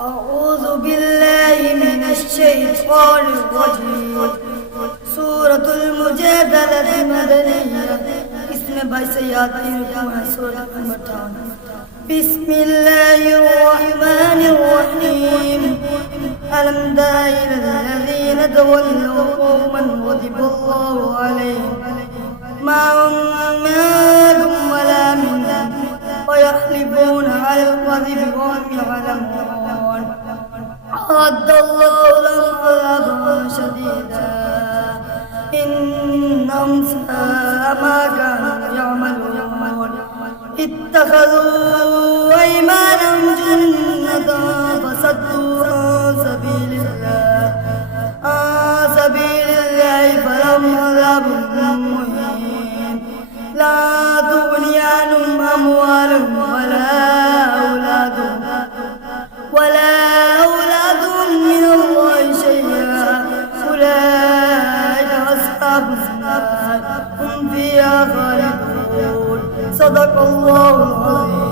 أعوذ بالله من الشيطان الرجيم سورة المجادلة مدنية اسم بسياتي سورة المتان بسم الله الرحمن الرحيم ألم تر إلى الذين تولوا قوما غضب الله عليهم ما هم منكم ولا منهم ويحلفون على الكذب وهم يعلمون أعد الله لهم عذابا شديدا إنهم ساء ما كانوا يعملون اتخذوا أيمانهم جنة فصدوا عن سبيل الله فلهم عذاب مهين لا تغني عنهم أموالهم ولا أولادهم من الله شيئا أولئك أصحاب النار هم فيها خالدون صدق الله العظيم.